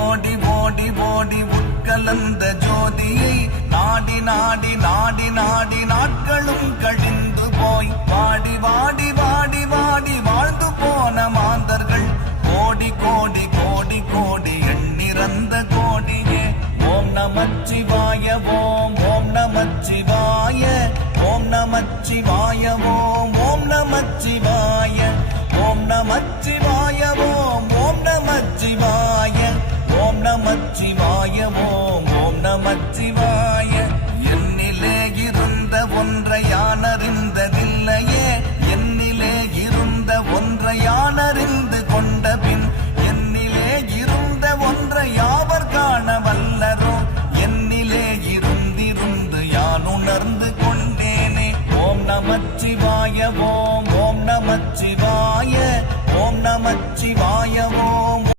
ஓடி ஓடி ஓடி உட்கலந்த ஜோதியை நாடி நாடி நாடி நாடி நாட்களும் கழிந்து போய் வாடி வாடி வாடி வாடி வாழ்ந்து போன மாந்தர்கள் கோடி கோடி கோடி கோடி எண்ணிறந்த கோடியே. ஓம் நமச்சிவாய ஓம் ஓம் நமச்சிவாய ஓம் நமச்சிவாய ஓம் ஓம் நமச்சிவாய ஓம் நமச்சிவாய ஓம் ஓம் நமச்சிவாய ஓம் நமச்சிவாய ஓம் ஓம் நமச்சிவாய. என்னிலே இருந்த ஒன்றை யானறிந்ததில்லையே, என்னிலே இருந்த ஒன்றை யானறிந்து கொண்ட பின் என்னிலே இருந்த ஒன்றை யாவர் காண வல்லரோ, என்னிலே இருந்திருந்து யான் உணர்ந்து கொண்டேனே. ஓம் நமச்சிவாய ஓம் ஓம் நமச்சிவாய ஓம் நமச்சிவாய